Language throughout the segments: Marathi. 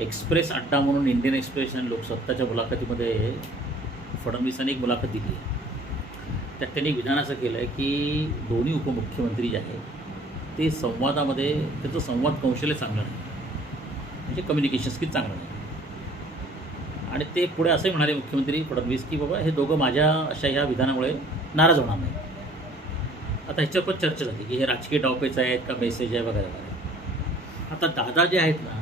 एक्सप्रेस अड्डा म्हणून इंडियन एक्सप्रेस आणि लोकसत्ताच्या मुलाखतीमध्ये फडणवीसांनी एक मुलाखत दिली आहे. त्यात त्यांनी विधान असं केलं आहे की दोन्ही उपमुख्यमंत्री जे आहेत ते संवादामध्ये त्याचं संवाद कौशल्य चांगलं नाही, म्हणजे कम्युनिकेशन स्किल चांगलं नाही. आणि ते पुढे असंही म्हणाले मुख्यमंत्री फडणवीस की बाबा हे दोघं माझ्या अशा ह्या विधानामुळे नाराज होणार नाही. आता ह्याच्यावर पण चर्चा झाली की हे राजकीय डावपेच आहेत का मेसेज आहे वगैरे वगैरे. आता दादा जे आहेत ना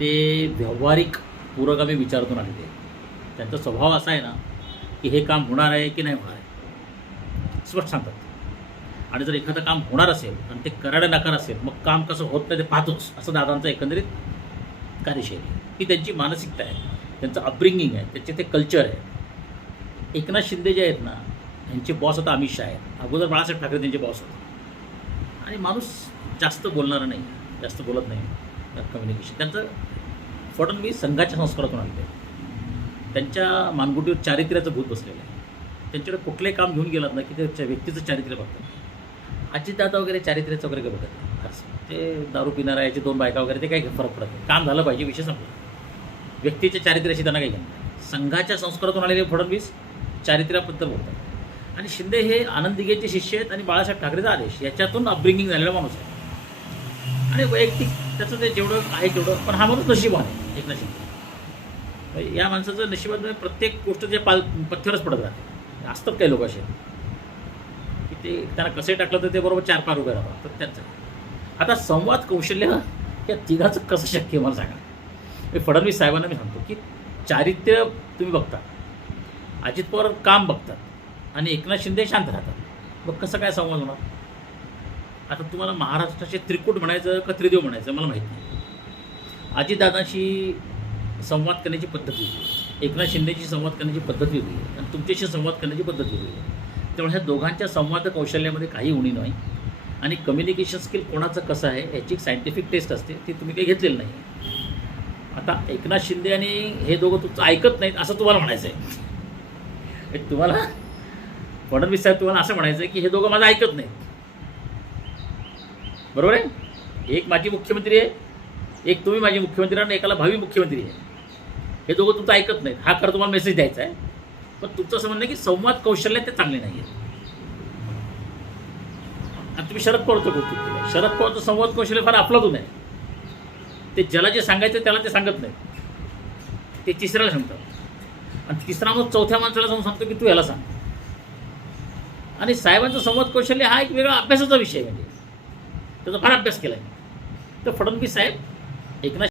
ते व्यावहारिक पुरोगामी विचारातून आलेले आहेत. त्यांचा स्वभाव असा आहे ना की हे काम होणार आहे की नाही होणार आहे स्पष्ट सांगतात. आणि जर एखादं काम होणार असेल आणि ते करायला नकार असेल मग काम कसं होत नाही ते पाहतोच, असं दादांचं एकंदरीत कार्यशैली ही त्यांची मानसिकता आहे, त्यांचं अपब्रिंगिंग आहे, त्याचे ते कल्चर आहे. एकनाथ शिंदे जे आहेत ना यांचे बॉस आता अमित शहा आहेत. अगोदर बाळासाहेब ठाकरे त्यांचे बॉस होते. आणि माणूस जास्त बोलणारा नाही, जास्त बोलत नाही, कम्युनिकेशन त्यांचं. फडणवीस संघाच्या संस्कारातून आलेले, त्यांच्या मानगुटीवर चारित्र्याचं भूत बसलेलं आहे. त्यांच्याकडे कुठलंही काम घेऊन गेलात ना की त्या व्यक्तीचं चारित्र्य बघतात. अजितदादा वगैरे चारित्र्याचं वगैरे काय बघत नाही खास. ते दारू पिणारा याचे दोन बायका वगैरे ते काही फरक पडत नाही. काम झालं पाहिजे, विषय संपला. व्यक्तीच्या चारित्र्याशी त्यांना काही घेणं नाही. संघाच्या संस्कारातून आलेले फडणवीस चारित्र्याबद्दल बोलतात. आणि शिंदे हे आनंद दिघेचे शिष्य आहेत आणि बाळासाहेब ठाकरेचा आदेश याच्यातून अपब्रिंगिंग झालेला माणूस आहे. आणि वैयक्तिक त्याचं ते जेवढं आहे तेवढं, पण हा माणूस नशिबान आहे एकनाथ शिंदे. या माणसाचं नशिबात प्रत्येक गोष्ट जे पथ्यावरच पडत राहते. असतात काही लोक असे की ते त्यांना कसे टाकलं तर ते बरोबर 4 पार उभे राहतात. तर त्यांचं आता संवाद कौशल्य या तिघाचं कसं शक्य आहे मला सांगा. मी फडणवीस साहेबांना मी सांगतो की चारित्र्य तुम्ही बघता, अजित पवार काम बघतात आणि एकनाथ शिंदे शांत राहतात. मग कसं काय संवाद होणार. आता तुम्हाला महाराष्ट्राचे त्रिकूट म्हणायचं का त्रिदेव म्हणायचं मला माहीत नाही. अजितदादांशी संवाद करण्याची पद्धत वेगळी, एकनाथ शिंदेशी संवाद करण्याची पद्धत वेगळी आणि तुमच्याशी संवाद करण्याची पद्धत वेगळी आहे. त्यामुळे ह्या दोघांच्या संवाद कौशल्यामध्ये काही उणी नाही. आणि कम्युनिकेशन स्किल कोणाचं कसं आहे याची एक सायंटिफिक टेस्ट असते, ती तुम्ही काही घेतलेलं नाही. आता एकनाथ शिंदे आणि हे दोघं तुमचं ऐकत नाहीत असं तुम्हाला म्हणायचं आहे. तुम्हाला फडणवीस साहेब तुम्हाला असं म्हणायचं आहे की हे दोघं माझं ऐकत नाहीत. बरोबर आहे. एक माझी मुख्यमंत्री आहे, एक तुम्ही माझी मुख्यमंत्री आणि एकाला भावी मुख्यमंत्री आहे. हे दोघं तुमचं ऐकत नाहीत हा खरं तुम्हाला मेसेज द्यायचा आहे. पण तुमचं असं म्हणणं आहे की संवाद कौशल्य ते चांगले नाही आहे. आणि तुम्ही शरद पवारचं कौतुक केलं. शरद पवारचं संवाद कौशल्य फार अफलातून आहे. ते ज्याला जे सांगायचं त्याला ते सांगत नाही, ते तिसऱ्याला सांगतात. आणि तिसरा मग चौथ्या माणसाला जाऊन सांगतो की तू याला सांग. आणि साहेबांचं संवाद कौशल्य हा एक वेगळा अभ्यासाचा विषय आहे. म्हणजे त्याचा फार अभ्यास केला आहे. तर फडणवीस साहेब एकनाथ